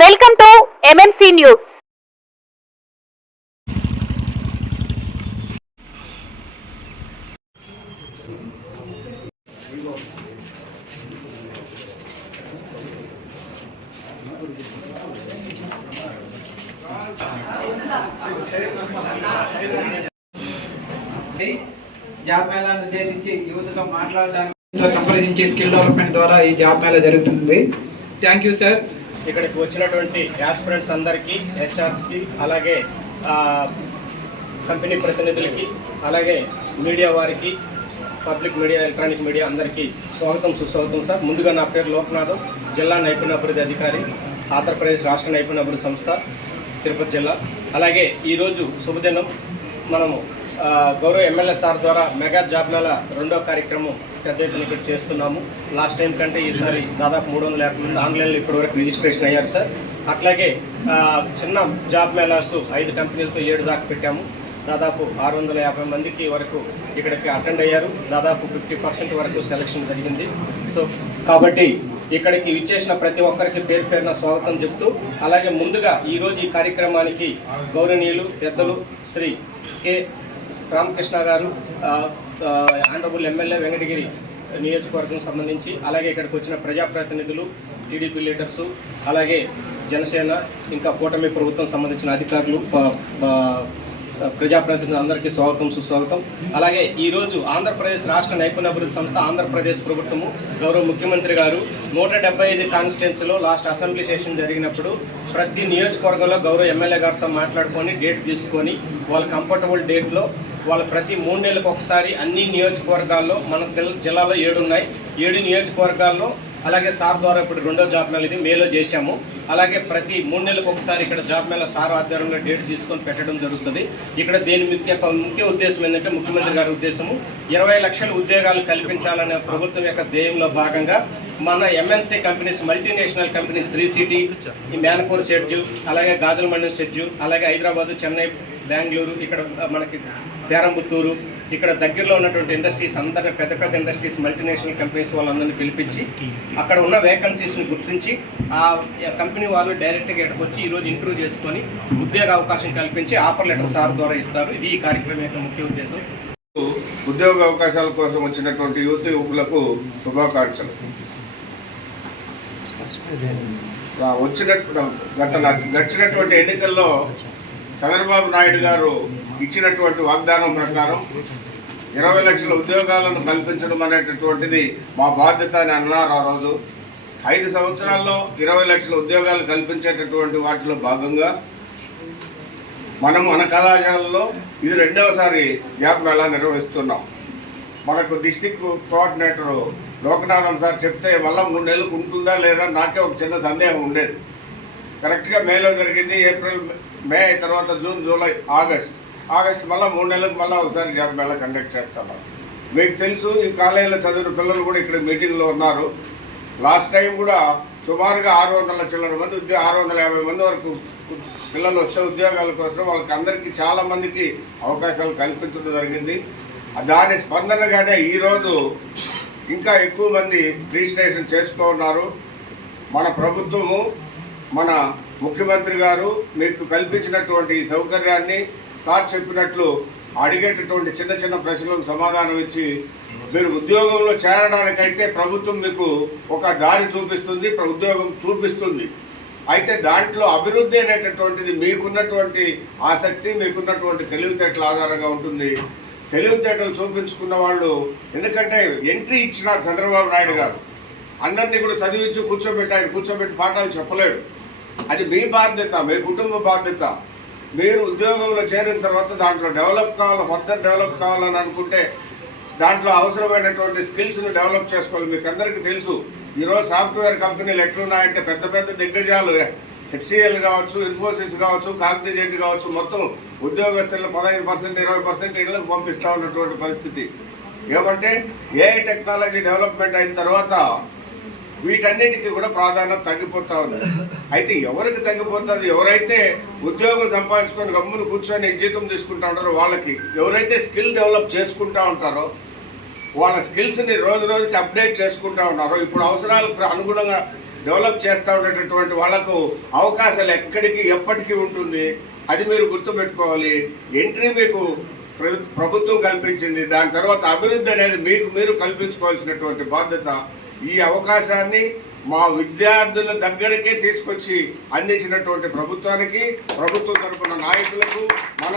Welcome to MMC news. Job మేళాను ఉద్దేశించి యువతతో మాట్లాడడానికి సంప్రదించే స్కిల్ డెవలప్మెంట్ ద్వారా ఈ జాబ్ మేళా జరుగుతుంది. Thank you sir. ఇక్కడికి వచ్చినటువంటి యాస్పిరెంట్స్ అందరికీ, హెచ్ఆర్స్కి, అలాగే కంపెనీ ప్రతినిధులకి, అలాగే మీడియా వారికి, పబ్లిక్ మీడియా, ఎలక్ట్రానిక్ మీడియా అందరికీ స్వాగతం, సుస్వాగతం సార్. ముందుగా నా పేరు లోకనాథం, జిల్లా నైపుణ్యాభివృద్ధి అధికారి, ఆంధ్రప్రదేశ్ రాష్ట్ర నైపుణ్యాభివృద్ధి సంస్థ, తిరుపతి జిల్లా. అలాగే ఈరోజు శుభదినం. మనము గౌరవ ఎమ్మెల్యే సార్ ద్వారా మెగా జాబ్ మేళా 2వ కార్యక్రమం పెద్ద ఎత్తున ఇక్కడ చేస్తున్నాము. లాస్ట్ టైం కంటే ఈసారి దాదాపు 350 మంది ఆన్లైన్లో ఇప్పటివరకు రిజిస్ట్రేషన్ అయ్యారు సార్. అట్లాగే చిన్న జాబ్ మేళాస్ 5 కంపెనీలతో 7 దాకా పెట్టాము. దాదాపు 650 మందికి వరకు ఇక్కడికి అటెండ్ అయ్యారు. దాదాపు 50% వరకు సెలక్షన్ జరిగింది. సో కాబట్టి ఇక్కడికి విచ్చేసిన ప్రతి ఒక్కరికి పేరు పేరున స్వాగతం చెప్తూ, అలాగే ముందుగా ఈరోజు ఈ కార్యక్రమానికి గౌరవనీయులు పెద్దలు శ్రీ కె రామకృష్ణ గారు, ఆనరబుల్ ఎమ్మెల్యే వెంకటగిరి నియోజకవర్గం సంబంధించి, అలాగే ఇక్కడికి వచ్చిన ప్రజాప్రతినిధులు, టీడీపీ లీడర్సు, అలాగే జనసేన, ఇంకా కూటమి ప్రభుత్వం సంబంధించిన అధికారులు, ప్రజాప్రతినిధులు అందరికీ స్వాగతం, సుస్వాగతం. అలాగే ఈరోజు ఆంధ్రప్రదేశ్ రాష్ట్ర నైపుణ్యాభివృద్ధి సంస్థ, ఆంధ్రప్రదేశ్ ప్రభుత్వము, గౌరవ ముఖ్యమంత్రి గారు 175 కాన్స్టిట్యున్సీలో లాస్ట్ అసెంబ్లీ సెషన్ జరిగినప్పుడు ప్రతి నియోజకవర్గంలో గౌరవ ఎమ్మెల్యే గారితో మాట్లాడుకొని డేట్ తీసుకొని వాళ్ళ కంఫర్టబుల్ డేట్లో వాళ్ళ ప్రతి 3 నెలలకు ఒకసారి అన్ని నియోజకవర్గాల్లో, మన జిల్లాలో 7 ఉన్నాయి, 7 నియోజకవర్గాల్లో, అలాగే సార్ ద్వారా ఇప్పుడు 2వ జాబ్ మేళా ఇది మేలో చేశాము. అలాగే ప్రతి 3 నెలలకు ఒకసారి ఇక్కడ జాబ్ మేళా సార్ ఆధ్వర్యంలో డేట్ తీసుకొని పెట్టడం జరుగుతుంది. ఇక్కడ దీని ముఖ్య ఉద్దేశం ఏంటంటే, ముఖ్యమంత్రి గారి ఉద్దేశము 20 లక్షల ఉద్యోగాలు కల్పించాలనే ప్రభుత్వం యొక్క ధ్యేయంలో భాగంగా మన MNC companies, multinational companies, Sri City, ఈ మ్యాన్పూర్ షెడ్యూల్, అలాగే గాజులమండలం షెడ్యూల్, అలాగే హైదరాబాదు, చెన్నై, బెంగళూరు, ఇక్కడ మనకి పేరంబుత్తూరు, ఇక్కడ దగ్గరలో ఉన్నటువంటి ఇండస్ట్రీస్ అందరినీ, పెద్ద పెద్ద ఇండస్ట్రీస్, మల్టీనేషనల్ కంపెనీస్ వాళ్ళందరినీ పిలిపించి అక్కడ ఉన్న వేకెన్సీస్ని గుర్తించి ఆ కంపెనీ వాళ్ళు డైరెక్ట్గా ఇక్కడికి వచ్చి ఈరోజు ఇంటర్వ్యూ చేసుకొని ఉద్యోగ అవకాశం కల్పించి ఆఫర్ లెటర్ సార్ ద్వారా ఇస్తారు. ఇది ఈ కార్యక్రమం యొక్క ముఖ్య ఉద్దేశం. ఉద్యోగ అవకాశాల కోసం వచ్చినటువంటి యువకులకు శుభాకాంక్షలు. గడిచినటువంటి ఎన్నికల్లో చంద్రబాబు నాయుడు గారు ఇచ్చినటువంటి వాగ్దానం ప్రకారం 20 లక్షల ఉద్యోగాలను కల్పించడం అనేటటువంటిది మా బాధ్యత అని అన్నారు. ఆ రోజు 5 సంవత్సరాల్లో 20 లక్షల ఉద్యోగాలు కల్పించేటటువంటి వాటిలో భాగంగా మనం మన కళాశాలలో ఇది 2వసారి జాబ్ మేళా నిర్వహిస్తున్నాం. మనకు డిస్టిక్ కోఆర్డినేటర్ లోకనాథం సార్ చెప్తే మళ్ళీ 3 నెలలకు ఉంటుందా లేదా నాకే ఒక చిన్న సందేహం ఉండేది. కరెక్ట్గా మేలో జరిగింది. ఏప్రిల్, మే తర్వాత జూన్, జూలై, ఆగస్ట్ మళ్ళీ 3 నెలలకు మళ్ళీ ఒకసారి జాబ్ మేళా కండక్ట్ చేస్తున్నాం. మీకు తెలుసు, ఈ కాలేజీలో చదివిన పిల్లలు కూడా ఇక్కడ మీటింగ్లో ఉన్నారు. లాస్ట్ టైం కూడా సుమారుగా 600 చిల్లర మంది 650 మంది వరకు పిల్లలు వస్తే ఉద్యోగాల కోసం వాళ్ళకి అందరికీ చాలామందికి అవకాశాలు కల్పించడం జరిగింది. దాని స్పందనగానే ఈరోజు ఇంకా ఎక్కువ మంది రిజిస్ట్రేషన్ చేసుకోన్నారు. మన ప్రభుత్వము, మన ముఖ్యమంత్రి గారు మీకు కల్పించినటువంటి సౌకర్యాన్ని సార్ చెప్పినట్లు అడిగేటటువంటి చిన్న చిన్న ప్రశ్నలకు సమాధానం ఇచ్చి మీరు ఉద్యోగంలో చేరడానికైతే ప్రభుత్వం మీకు ఒక దారి చూపిస్తుంది, ఉద్యోగం చూపిస్తుంది. అయితే దాంట్లో అభివృద్ధి అనేటటువంటిది మీకున్నటువంటి ఆసక్తి, మీకున్నటువంటి తెలివితేటల ఆధారంగా ఉంటుంది. తెలివితేటలు చూపించుకున్న వాళ్ళు, ఎందుకంటే ఎంట్రీ ఇచ్చినారు చంద్రబాబు నాయుడు గారు, అందరినీ కూడా చదివించి కూర్చోబెట్టి పాఠాలు చెప్పలేడు. అది మీ బాధ్యత, మీ కుటుంబ బాధ్యత. మీరు ఉద్యోగంలో చేరిన తర్వాత దాంట్లో ఫర్దర్ డెవలప్ కావాలని అనుకుంటే దాంట్లో అవసరమైనటువంటి స్కిల్స్ను డెవలప్ చేసుకోవాలి. మీకు అందరికీ తెలుసు, ఈరోజు సాఫ్ట్వేర్ కంపెనీలు ఎట్లున్నాయంటే పెద్ద పెద్ద దిగ్గజాలు, హెచ్సిఎల్ కావచ్చు, ఇన్ఫోసిస్ కావచ్చు, కాగ్నిజెంట్ కావచ్చు, మొత్తం ఉద్యోగస్తులను 15%, 20% ఇళ్లకు పంపిస్తూ ఉన్నటువంటి పరిస్థితి. ఏమంటే ఏఐ టెక్నాలజీ డెవలప్మెంట్ అయిన తర్వాత వీటన్నిటికీ కూడా ప్రాధాన్యత తగ్గిపోతూ ఉంది. అయితే ఎవరికి తగ్గిపోతుంది? ఎవరైతే ఉద్యోగం సంపాదించుకొని గమ్మును కూర్చొని జీతం తీసుకుంటూ ఉంటారో వాళ్ళకి. ఎవరైతే స్కిల్ డెవలప్ చేసుకుంటూ ఉంటారో, వాళ్ళ స్కిల్స్ని రోజు రోజుకి అప్డేట్ చేసుకుంటూ ఉన్నారో, ఇప్పుడు అవసరాలకు అనుగుణంగా డెవలప్ చేస్తూ ఉండేటటువంటి వాళ్ళకు అవకాశాలు ఎక్కడికి ఎప్పటికీ ఉంటుంది. అది మీరు గుర్తుపెట్టుకోవాలి. ఎంట్రీ మీకు ప్రభుత్వం కల్పించింది, దాని తర్వాత అభివృద్ధి అనేది మీకు మీరు కల్పించుకోవాల్సినటువంటి బాధ్యత. ఈ అవకాశాన్ని మా విద్యార్థుల దగ్గరికే తీసుకొచ్చి అందించినటువంటి ప్రభుత్వానికి, ప్రభుత్వం తరపున నాయకులకు, మన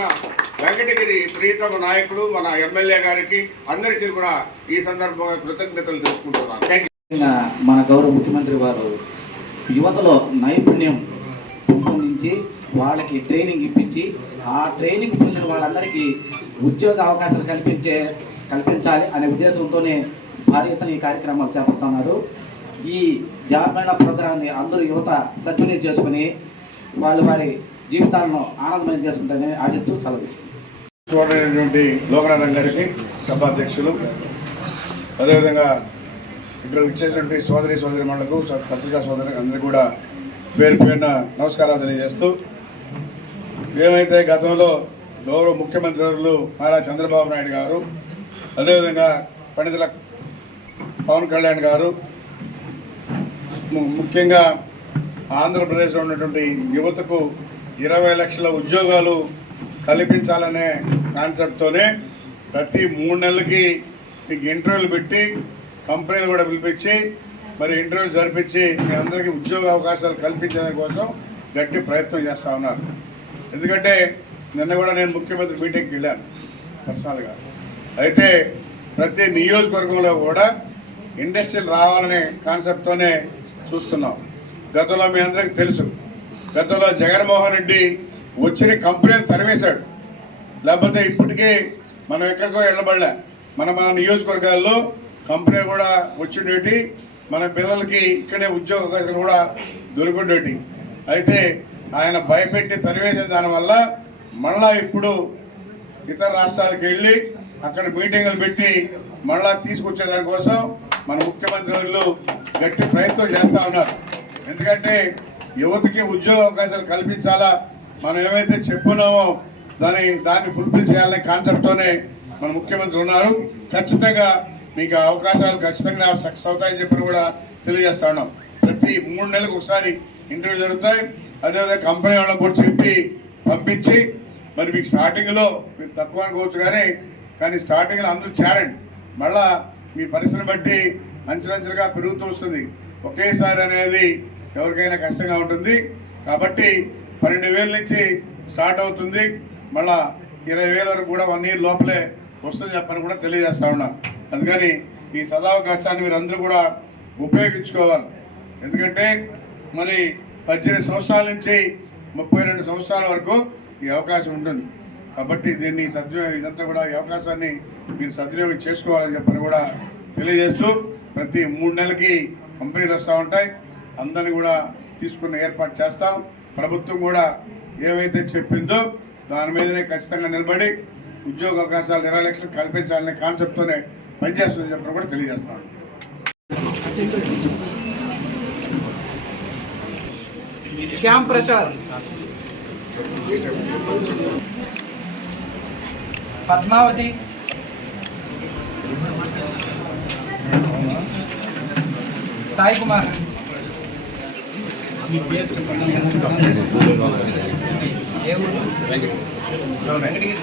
వెంకటగిరి ప్రీతమ నాయకుడు మన ఎమ్మెల్యే గారికి అందరికీ కూడా ఈ సందర్భంగా కృతజ్ఞతలు తెలుపుకుంటున్నాను. Thank you. మన గౌరవ ముఖ్యమంత్రి వారు యువతలో నైపుణ్యం పెంపొందించి వాళ్ళకి ట్రైనింగ్ ఇప్పించి ఆ ట్రైనింగ్ పొందిన వాళ్ళందరికీ ఉద్యోగ అవకాశాలు కల్పించాలి అనే ఉద్దేశంతోనే భారీ ఎత్తున ఈ కార్యక్రమాలు చేపడుతున్నారు. ఈ జాబ్ మేళా ప్రోగ్రాంని అందరూ యువత సద్వినియోగం చేసుకుని వారి జీవితాలను ఆనందమయం చేసుకుంటారని ఆశిస్తూ సెలవు. చూడటువంటి లోకనాథం గారికి, సభాధ్యక్షులు, అదేవిధంగా ఇక్కడ ఇచ్చేసినటువంటి సోదరిమణులకు, పత్రికా సోదరులకు అందరికీ కూడా పేరు పేరున నమస్కారాలు తెలియజేస్తూ, ఏమైతే గతంలో గౌరవ ముఖ్యమంత్రులు నారా చంద్రబాబు నాయుడు గారు, అదేవిధంగా పండితుల పవన్ కళ్యాణ్ గారు ముఖ్యంగా ఆంధ్రప్రదేశ్లో ఉన్నటువంటి యువతకు 20 లక్షల ఉద్యోగాలు కల్పించాలనే కాన్సెప్ట్తోనే ప్రతి 3 నెలలకి మీకు ఇంటర్వ్యూలు పెట్టి కంపెనీలు కూడా పిలిపించి మరి ఇంటర్వ్యూలు జరిపించి మీ అందరికీ ఉద్యోగ అవకాశాలు కల్పించడం కోసం గట్టి ప్రయత్నం చేస్తూ ఉన్నారు. ఎందుకంటే నిన్న కూడా నేను ముఖ్యమంత్రి మీటింగ్కి వెళ్ళాను పర్సనల్గా. అయితే ప్రతి నియోజకవర్గంలో కూడా ఇండస్ట్రీలు రావాలనే కాన్సెప్ట్తోనే చూస్తున్నాం. గతంలో మీ అందరికీ తెలుసు, గతంలో జగన్మోహన్ రెడ్డి వచ్చిన కంపెనీలు తరివేశాడు. లేకపోతే ఇప్పటికీ మనం ఎక్కడికో వెళ్ళబడలే, మన నియోజకవర్గాల్లో కంపెనీలు కూడా వచ్చిండేటి, మన పిల్లలకి ఇక్కడే ఉద్యోగ అవకాశాలు కూడా దొరికిండేటి. అయితే ఆయన భయపెట్టి తరివేసిన దానివల్ల మళ్ళా ఇప్పుడు ఇతర రాష్ట్రాలకు వెళ్ళి అక్కడ మీటింగులు పెట్టి మళ్ళా తీసుకొచ్చే దానికోసం మన ముఖ్యమంత్రి వాళ్ళు గట్టి ప్రయత్నం చేస్తూ ఉన్నారు. ఎందుకంటే యువతకి ఉద్యోగ అవకాశాలు కల్పించాలా, మనం ఏమైతే చెప్పున్నామో దాన్ని ఫుల్ఫిల్ చేయాలనే కాన్సెప్ట్తోనే మన ముఖ్యమంత్రి ఉన్నారు. ఖచ్చితంగా మీకు అవకాశాలు ఖచ్చితంగా సక్సెస్ అవుతాయని చెప్పి కూడా తెలియజేస్తా ఉన్నాం. ప్రతి 3 నెలలకు ఒకసారి ఇంటర్వ్యూ జరుగుతాయి. అదేవిధంగా కంపెనీ వాళ్ళకు కూడా చెప్పి పంపించి మరి మీకు స్టార్టింగ్లో మీరు తక్కువ అనుకోవచ్చు కానీ స్టార్టింగ్లో అందరూ చేరండి. మళ్ళా మీ పరిస్థితిని బట్టి అంచెలంచెలుగా పెరుగుతూ వస్తుంది. ఒకేసారి అనేది ఎవరికైనా కష్టంగా ఉంటుంది. కాబట్టి 12,000 నుంచి స్టార్ట్ అవుతుంది, మళ్ళా 20,000 వరకు కూడా 1 ఇయర్ లోపలే వస్తుంది చెప్పని కూడా తెలియజేస్తా ఉన్నాం. అందుకని ఈ సదావకాశాన్ని మీరు అందరూ కూడా ఉపయోగించుకోవాలి. ఎందుకంటే మరి 18 సంవత్సరాల నుంచి 32 సంవత్సరాల వరకు ఈ అవకాశం ఉంటుంది. కాబట్టి దీన్ని ఇదంతా కూడా ఈ అవకాశాన్ని మీరు సద్వినియోగం చేసుకోవాలని చెప్పని కూడా తెలియజేస్తూ, ప్రతి 3 నెలలకి కంపెనీలు వస్తూ ఉంటాయి, అందరినీ కూడా తీసుకున్న ఏర్పాటు చేస్తాం. ప్రభుత్వం కూడా ఏవైతే చెప్పిందో దాని మీదనే ఖచ్చితంగా నిలబడి ఉద్యోగ అవకాశాలు 20 లక్షలు కల్పించాలనే కాన్సెప్ట్తోనే పనిచేస్తుందని చెప్పని కూడా తెలియజేస్తాం. శ్యామ్ ప్రసాద్, పద్మావతి, సాయి కుమార్, వెంకటగిరి